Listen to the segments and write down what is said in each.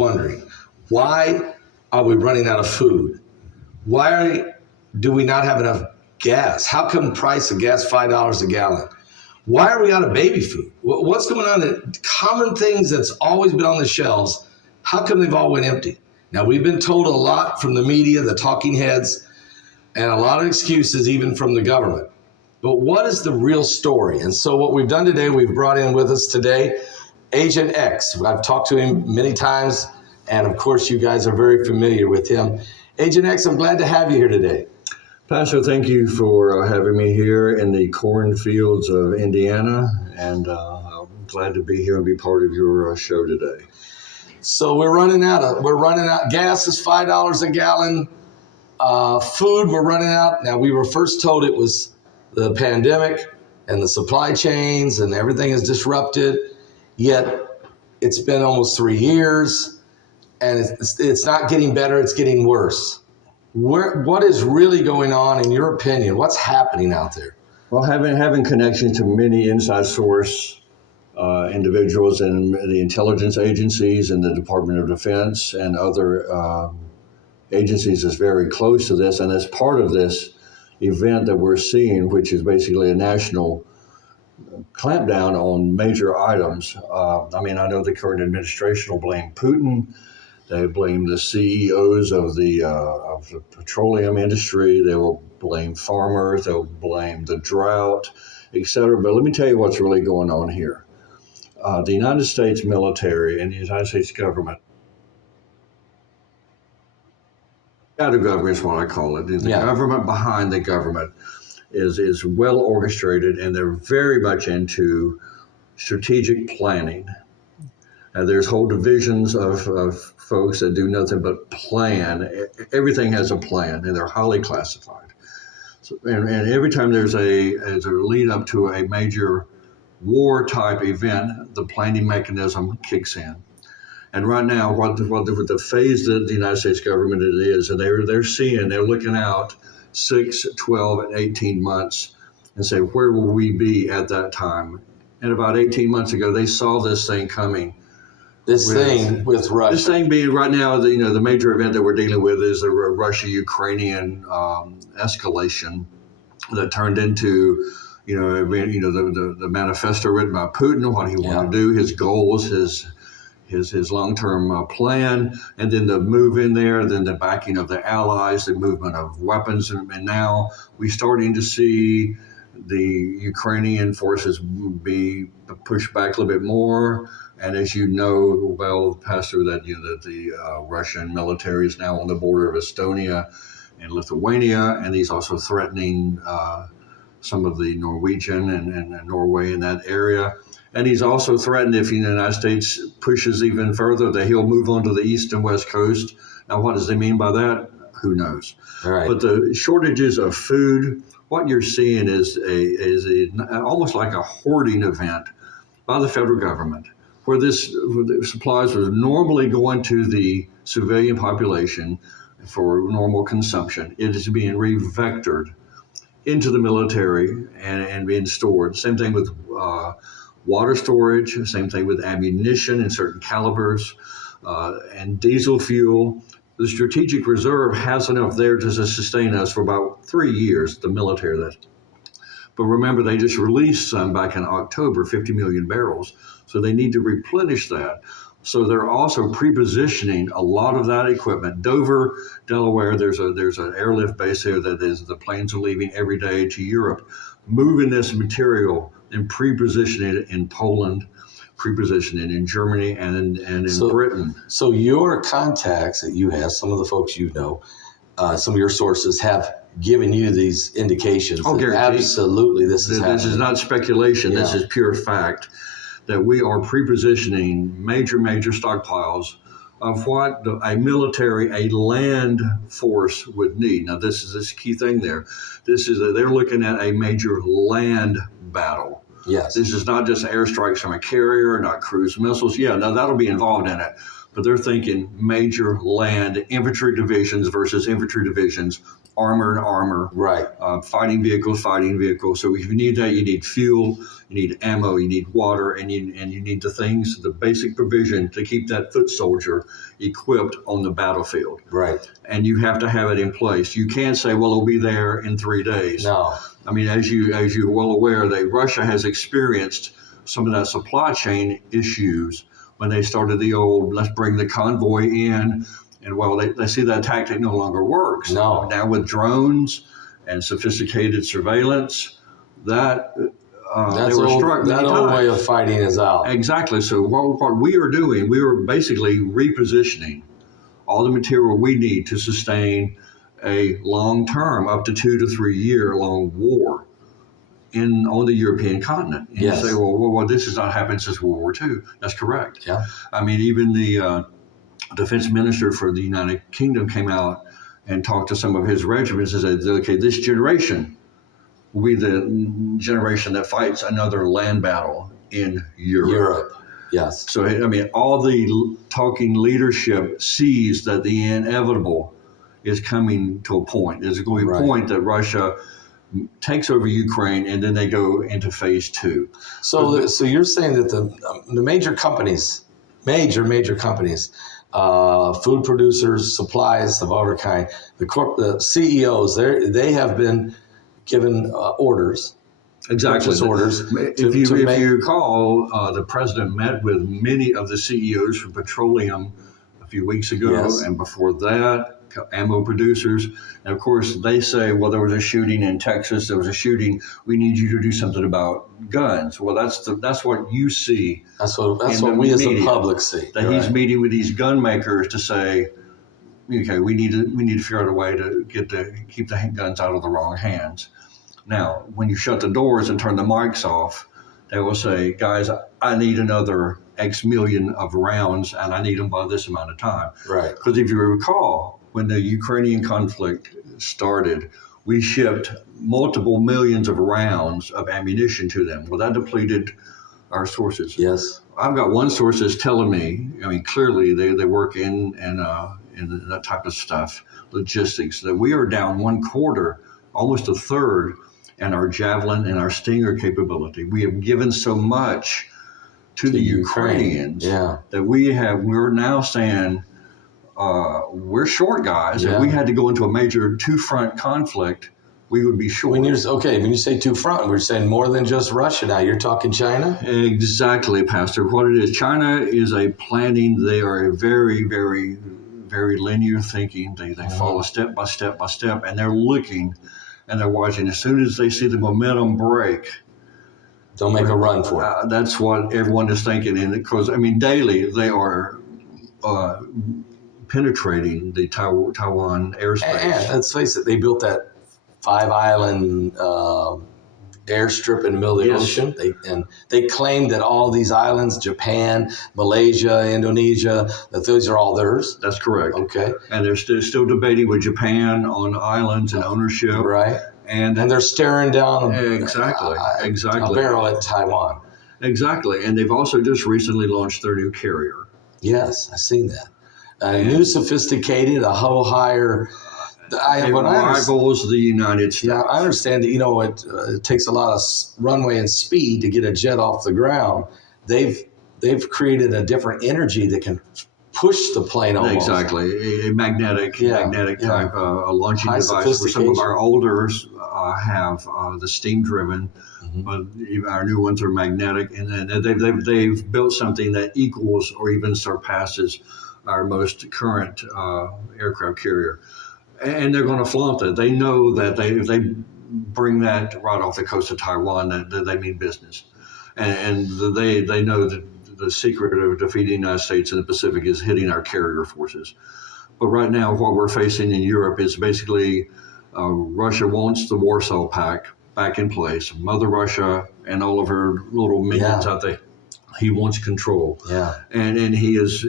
wondering, why are we running out of food? Why do we not have enough gas? How come the price of gas $5 a gallon? Why are we out of baby food? What's going on? The common things that's always been on the shelves, how come they've all went empty? Now, we've been told a lot from the media, the talking heads, and a lot of excuses even from the government. But what is the real story? And so what we've done today, we've brought in with us today Agent X. I've talked to him many times, and of course you guys are very familiar with him. Agent X, I'm glad to have you here today. Pastor, thank you for having me here in the cornfields of Indiana, and I'm glad to be here and be part of your show today. So we're running out. Gas is $5 a gallon. Food, we're running out. Now, we were first told it was the pandemic and the supply chains and everything is disrupted. Yet it's been almost 3 years, and it's not getting better. It's getting worse. What is really going on, in your opinion? What's happening out there? Well, having connection to many inside source individuals in the intelligence agencies and the Department of Defense and other agencies is very close to this. And as part of this event that we're seeing, which is basically a national clampdown on major items. I know the current administration will blame Putin. They blame the CEOs of the petroleum industry. They will blame farmers. They'll blame the drought, etc. But let me tell you what's really going on here. The United States military and the United States government, shadow government is what I call it. The government behind the government is well orchestrated, and they're very much into strategic planning. There's whole divisions of folks that do nothing but plan. Everything has a plan, and they're highly classified. So, and every time there's a lead up to a major war type event, the planning mechanism kicks in. And right now, what the phase that the United States government is, and they're looking out 6, 12, and 18 months and say, where will we be at that time? And about 18 months ago, they saw this thing coming. This thing with Russia. This thing being right now, the major event that we're dealing with is the Russia-Ukrainian escalation that turned into, the manifesto written by Putin, what he wanted to do, his goals, his long-term plan, and then the move in there, then the backing of the allies, the movement of weapons, and now we're starting to see the Ukrainian forces be pushed back a little bit more. And as you know, well, Pastor, that the Russian military is now on the border of Estonia and Lithuania, and he's also threatening some of the Norwegian and Norway in that area. And he's also threatened if the United States pushes even further that he'll move on to the east and west coast. Now, what does he mean by that? Who knows? All right. But the shortages of food, what you're seeing is almost like a hoarding event by the federal government, where the supplies was normally going to the civilian population for normal consumption. It is being re-vectored into the military and being stored. Same thing with water storage, same thing with ammunition in certain calibers, and diesel fuel. The strategic reserve has enough there to sustain us for about 3 years, the military does. But remember, they just released some back in October, 50 million barrels. So they need to replenish that. So they're also pre-positioning a lot of that equipment. Dover, Delaware, there's an airlift base there that is, the planes are leaving every day to Europe, moving this material and pre-positioning it in Poland, pre-positioning in Germany and in Britain. So your contacts that you have, some of the folks you know, some of your sources have given you these indications. Oh, that absolutely, this is happening. This is not speculation. This is pure fact that we are pre-positioning major stockpiles of what a land force would need. Now, this is this key thing there. They're looking at a major land battle. Yes. This is not just airstrikes from a carrier, not cruise missiles. Yeah, no, that'll be involved in it. but they're thinking major land infantry divisions versus infantry divisions, armor and armor, Right. fighting vehicles. So if you need that, you need fuel, you need ammo, you need water, and you need the things, the basic provision to keep that foot soldier equipped on the battlefield. Right. And you have to have it in place. You can't say, well, it'll be there in 3 days. No. I mean, as you're well aware, that Russia has experienced some of that supply chain issues when they started the old, let's bring the convoy in. And well, they see that tactic no longer works. No. Now with drones and sophisticated surveillance, that That's they were struck that many old way times. of fighting is out. Exactly. So what we are doing, we are basically repositioning all the material we need to sustain a long-term, up to 2 to 3 year long war on the European continent. And Yes. you say, well, this has not happened since World War II. That's correct. Yeah. I mean, even the defense minister for the United Kingdom came out and talked to some of his regiments and said, okay, this generation will be the generation that fights another land battle in Europe. Yes. So, I mean, all the talking leadership sees that the inevitable is coming to a point. There's going to be a Right. point that Russia takes over Ukraine, and then they go into phase 2. So you're saying that the major companies, major companies, food producers, supplies of every kind, the CEOs, they have been given orders. Exactly. Purchase orders. If you recall, the president met with many of the CEOs from petroleum a few weeks ago, Yes. and before that, ammo producers. And of course, they say, well, there was a shooting in Texas. There was a shooting. We need you to do something about guns. Well, that's what you see. That's what in we the as the media, public see. that Right. he's meeting with these gun makers to say, okay, we need to figure out a way to keep the guns out of the wrong hands. Now, when you shut the doors and turn the mics off, they will say, guys, I need another X million of rounds, and I need them by this amount of time. Right. Because if you recall, when the Ukrainian conflict started, we shipped multiple millions of rounds of ammunition to them. Well, that depleted our sources. Yes. I've got one source that's telling me, I mean, clearly they work in that type of stuff, logistics, that we are down 1/4, almost a third, in our Javelin and our Stinger capability. We have given so much to the Ukrainians that we're now saying, we're short, guys. Yeah. If we had to go into a major 2-front conflict, we would be short. When you say two front, we're saying more than just Russia now. You're talking China? Exactly, Pastor. What it is, China is a planning. They are a very, very, very linear thinking. They follow step by step by step, and they're looking and they're watching. As soon as they see the momentum break, They'll make a run for it. That's what everyone is thinking. And because, I mean, daily they are penetrating the Taiwan airspace. And let's face it, they built that 5-island airstrip in the middle of the Yes. ocean. They claimed that all these islands, Japan, Malaysia, Indonesia, that those are all theirs. That's correct. Okay. And they're still debating with Japan on islands and ownership. Right. And they're staring down Exactly. a barrel at Taiwan. Exactly. And they've also just recently launched their new carrier. Yes, I've seen that. A new sophisticated, a whole higher. It rivals the United States. Yeah, I understand that. It takes a lot of runway and speed to get a jet off the ground. They've created a different energy that can push the plane almost. Exactly, a magnetic type launching High device. Where some of sophistication. our olders have the steam driven, but our new ones are magnetic, and they've built something that equals or even surpasses our most current aircraft carrier. And they're going to flaunt it. They know that if they bring that right off the coast of Taiwan, that they mean business. And they know that the secret of defeating the United States in the Pacific is hitting our carrier forces. But right now, what we're facing in Europe is basically Russia wants the Warsaw Pact back in place. Mother Russia and all of her little minions out there. He wants control. Yeah. And he's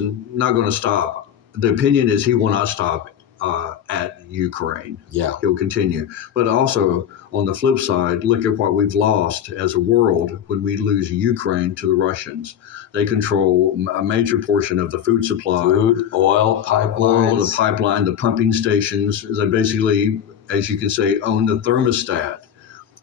not going to stop. The opinion is he will not stop at Ukraine. Yeah. He'll continue. But also, on the flip side, look at what we've lost as a world when we lose Ukraine to the Russians. They control a major portion of the food supply. Food, oil, pipelines. The pipeline, the pumping stations. They basically, as you can say, own the thermostat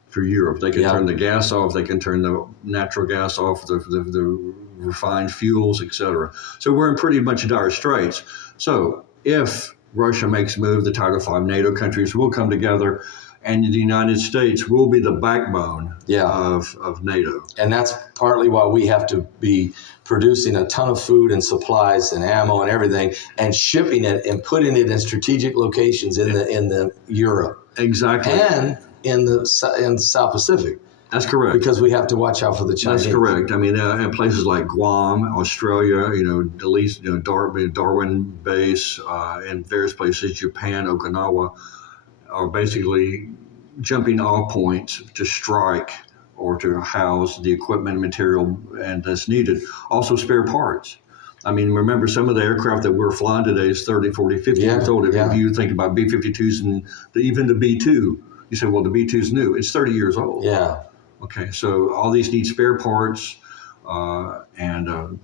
for Europe. They can turn the gas off. They can turn the natural gas off, the refined fuels, etc. So we're in pretty much dire straits. So if Russia makes a move, the Title V NATO countries will come together, and the United States will be the backbone of NATO. And that's partly why we have to be producing a ton of food and supplies and ammo and everything, and shipping it and putting it in strategic locations in the Europe. Exactly. And in the South Pacific. That's correct. Because we have to watch out for the Chinese. That's correct. I mean, in places like Guam, Australia, at least Darwin base, and various places, Japan, Okinawa, are basically jumping off points to strike or to house the equipment and material and that's needed. Also spare parts. I mean, remember, some of the aircraft that we're flying today is 30, 40, 50 years old. If you think about B-52s and even the B-2, you say, well, the B-2 is new. It's 30 years old. Yeah. Okay, so all these need spare parts, and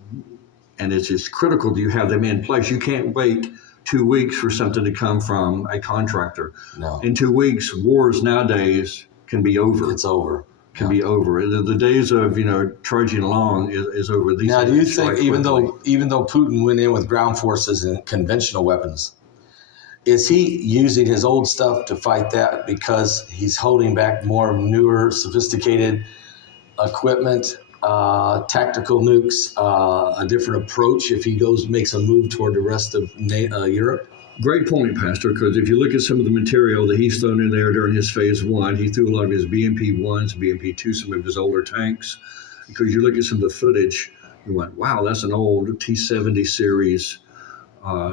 it's just critical that you have them in place. You can't wait 2 weeks for something to come from a contractor. No. In 2 weeks, wars nowadays can be over. It's over. Can be over. The days of trudging along is over. These now, do you think even though Putin went in with ground forces and conventional weapons, is he using his old stuff to fight that because he's holding back more newer, sophisticated equipment, tactical nukes, a different approach if he makes a move toward the rest of Europe? Great point, Pastor, because if you look at some of the material that he's thrown in there during his phase one, he threw a lot of his BMP-1s, BMP-2, some of his older tanks. Because you look at some of the footage, you went, wow, that's an old T-70 series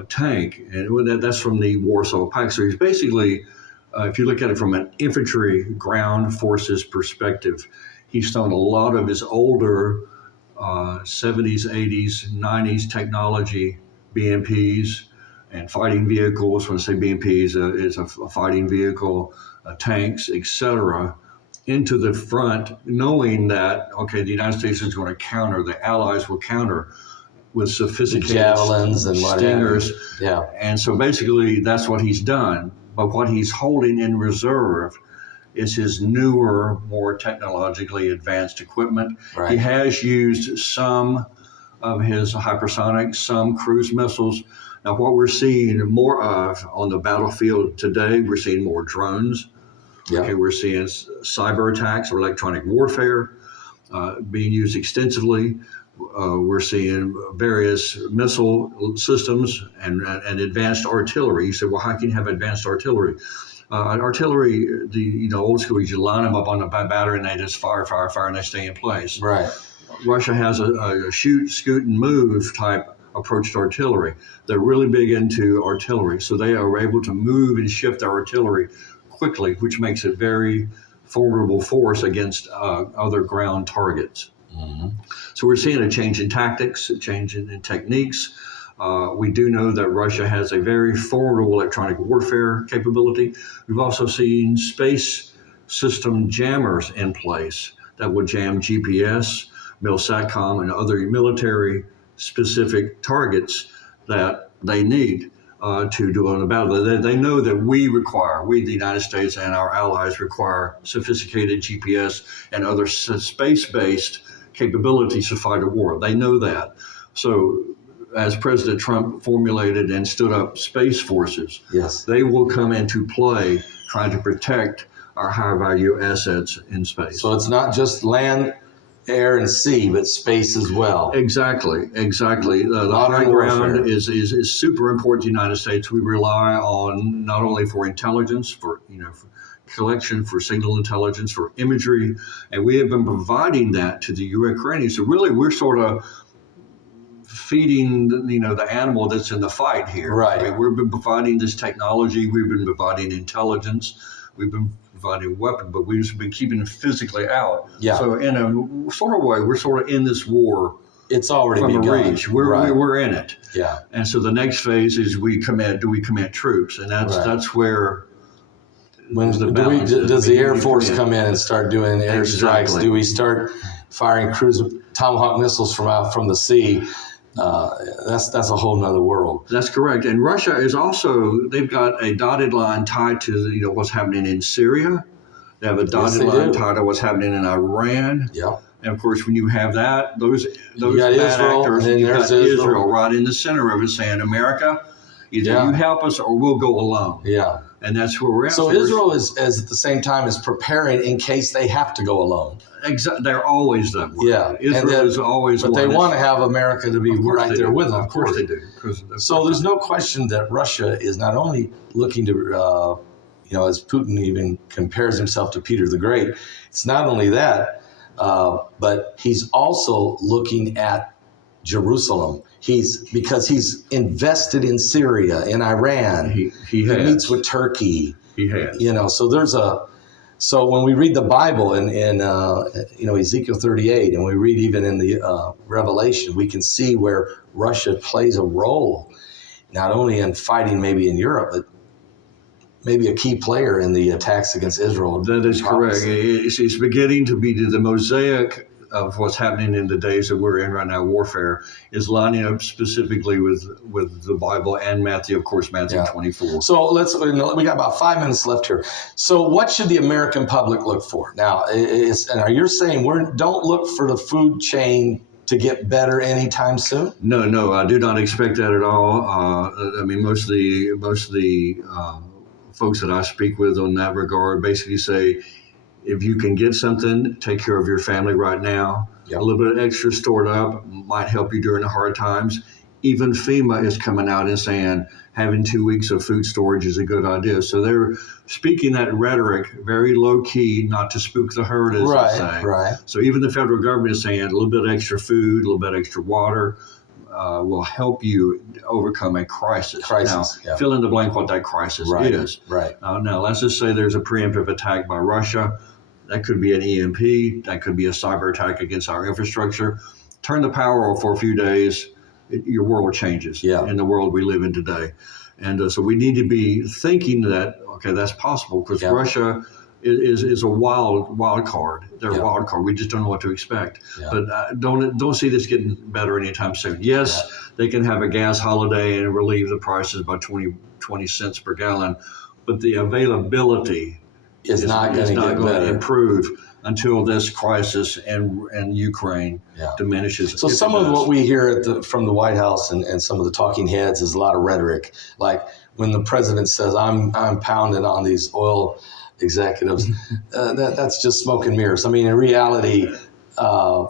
tank. And that's from the Warsaw Pact. So he's basically, if you look at it from an infantry ground forces perspective, he's thrown a lot of his older 70s, 80s, 90s technology, BMPs, and fighting vehicles. When I say BMPs, it's a fighting vehicle, tanks, etc., into the front, knowing that, okay, the United States is going to counter, the Allies will counter with sophisticated javelins and stingers. Yeah. And so basically that's what he's done. But what he's holding in reserve is his newer, more technologically advanced equipment. Right. He has used some of his hypersonics, some cruise missiles. Now, what we're seeing more of on the battlefield today, we're seeing more drones. Yeah. Okay, we're seeing cyber attacks or electronic warfare being used extensively. We're seeing various missile systems and advanced artillery. You say, well, how can you have advanced artillery? Artillery, the old school, you line them up on a battery and they just fire, and they stay in place. Right. Russia has a shoot, scoot, and move type approach to artillery. They're really big into artillery, so they are able to move and shift their artillery quickly, which makes it very formidable force against other ground targets. Mm-hmm. So we're seeing a change in tactics, a change in techniques. We do know that Russia has a very formidable electronic warfare capability. We've also seen space system jammers in place that would jam GPS, MilSatcom, and other military-specific targets that they need to do on the battle. They know that we, the United States and our allies, require sophisticated GPS and other space-based capabilities to fight a war. They know that. So as President Trump formulated and stood up space forces, yes, they will come into play trying to protect our high-value assets in space. So it's not just land, air, and sea, but space as well. Exactly. The high ground is super important to the United States. We rely on not only for intelligence, for collection, for signal intelligence, for imagery, and we have been providing that to the Ukrainians. So really, we're sort of feeding the animal that's in the fight here. Right. I mean, we've been providing this technology. We've been providing intelligence. We've been providing weapons, but we've just been keeping it physically out. Yeah. So in a sort of way, we're sort of in this war It's already from a begun. reach. We're Right. we're in it, Yeah. and so the next phase is we commit troops, and Right. that's where When the do balance is. does I mean, the Air you Force commit. come in and start doing airstrikes? Exactly. Do we start firing cruise Tomahawk missiles from the sea? That's a whole nother world. That's correct. And Russia is also, they've got a dotted line tied to, what's happening in Syria. They have a dotted they line do. tied to what's happening in Iran. Yeah. And of course, when you have that, those got bad Israel, actors, and then you've there's got Israel. Israel right in the center of it saying, America, either Yeah. you help us or we'll go alone. Yeah. And that's where we're at. So we're- Israel is at the same time is preparing in case they have to go alone. They're always that way. Yeah. And Israel then- is always But one they that's- want to have America to be Of course right they there do. with them. Of course they do. So there's no question that Russia is not only looking to, as Putin even compares himself to Peter the Great, it's not only that, but he's also looking at Jerusalem. Because he's invested in Syria, in Iran. He has. meets with Turkey. He has. So when we read the Bible in Ezekiel 38, and we read even in the Revelation, we can see where Russia plays a role, not only in fighting maybe in Europe, but maybe a key player in the attacks against Israel. That is correct. It's beginning to be the mosaic of what's happening in the days that we're in right now. Warfare is lining up specifically with the Bible and Matthew, of course, Matthew 24. So we got about 5 minutes left here. So what should the American public look for? Now, you're saying don't look for the food chain to get better anytime soon? No, I do not expect that at all. I mean, most of the folks that I speak with on that regard basically say, if you can get something, take care of your family right now. Yep. A little bit extra stored up might help you during the hard times. Even FEMA is coming out and saying having 2 weeks of food storage is a good idea. So they're speaking that rhetoric very low key, not to spook the herd, as they say. Right. So even the federal government is saying a little bit extra food, a little bit extra water will help you overcome a crisis. Now, fill in the blank what that crisis is. Right. Now, let's just say there's a preemptive attack by Russia. That could be an EMP. That could be a cyber attack against our infrastructure. Turn the power off for a few days. Your world changes in the world we live in today. And so we need to be thinking that, okay, that's possible because Russia is a wild card. They're a wild card. We just don't know what to expect. Yeah. But don't see this getting better anytime soon. Yes, they can have a gas holiday and relieve the prices by 20 cents per gallon, but the availability is not going to improve until this crisis and Ukraine diminishes. So some of what we hear from the White House and some of the talking heads is a lot of rhetoric. Like when the president says, I'm pounding on these oil executives, that's just smoke and mirrors. I mean, in reality,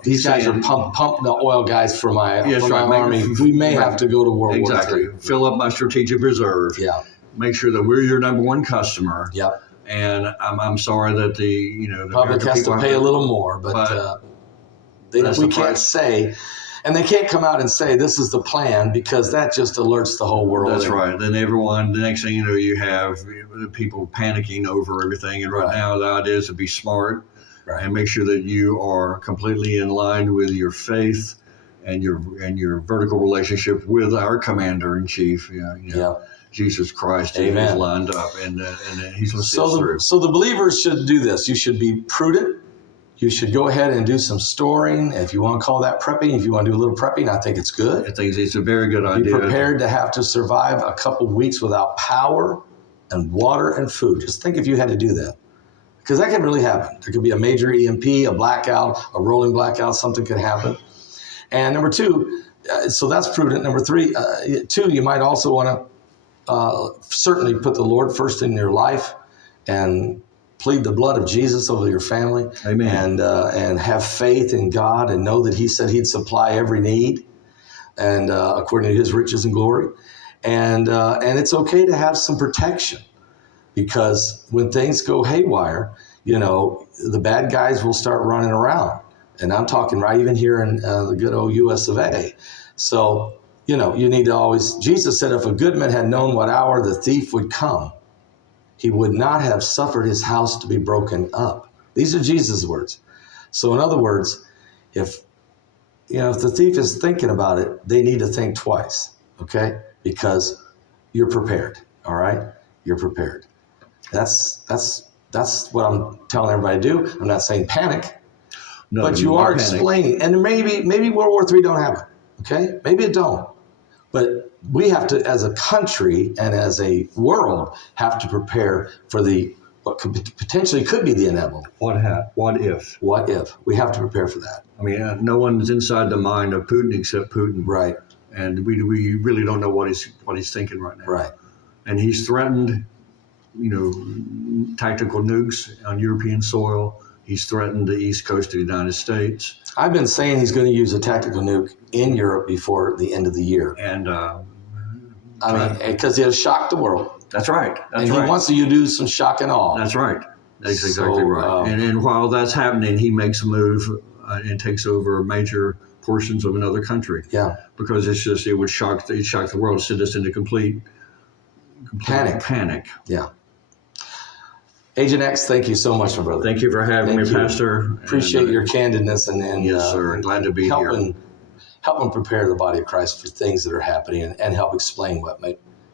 these guys are pumping the oil guys for my army. We may have to go to World War III. Fill up my strategic reserve. Yeah. Make sure that we're your number one customer. Yep. And I'm sorry that the public has to pay a little more, but we can't say, and they can't come out and say this is the plan because that just alerts the whole world. That's right. Then the next thing you know, you have people panicking over everything. And right now, the idea is to be smart and make sure that you are completely in line with your faith and your vertical relationship with our commander in chief. Jesus Christ is lined up, and he's going to see us through. So the believers should do this. You should be prudent. You should go ahead and do some storing. If you want to call that prepping, if you want to do a little prepping, I think it's good. I think it's a very good idea. Be prepared to have to survive a couple weeks without power and water and food. Just think if you had to do that. Because that can really happen. There could be a major EMP, a blackout, a rolling blackout, something could happen. And number two, so that's prudent. Number three, you might also want to certainly put the Lord first in your life and plead the blood of Jesus over your family. Amen. And have faith in God and know that he said he'd supply every need and according to his riches and glory. And it's okay to have some protection because when things go haywire, the bad guys will start running around. And I'm talking right even here in the good old US of A. So, you need to always, Jesus said, if a good man had known what hour the thief would come, he would not have suffered his house to be broken up. These are Jesus' words. So in other words, if if the thief is thinking about it, they need to think twice, okay? Because you're prepared, all right? You're prepared. That's what I'm telling everybody to do. I'm not saying panic, No, but you are panic. explaining. And maybe World War III don't happen, okay? Maybe it don't. But we have to, as a country and as a world, have to prepare for what potentially could be the inevitable. What if? What if? We have to prepare for that. I mean, no one's inside the mind of Putin except Putin, Right, and we really don't know what he's thinking right now. right. And he's threatened, tactical nukes on European soil. He's threatened the east coast of the United States. I've been saying he's going to use a tactical nuke in Europe before the end of the year. And Because he'll shock the world. that's right. That's And right. he wants you to do some shock and awe. That's right. That's exactly So, right. And while that's happening, he makes a move and takes over major portions of another country. Yeah. Because it would shock the world, send us into complete panic. Yeah. Agent X, thank you so much, my brother. Thank you for having Thank me, you. Pastor. Appreciate And, your candidness and yes, sir. Glad to be here. helping prepare the body of Christ for things that are happening and help explain what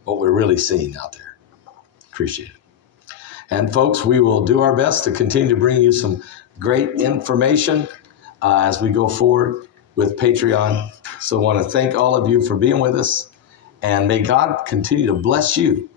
we're really seeing out there. Appreciate it. And folks, we will do our best to continue to bring you some great information as we go forward with Patreon. So I want to thank all of you for being with us, and may God continue to bless you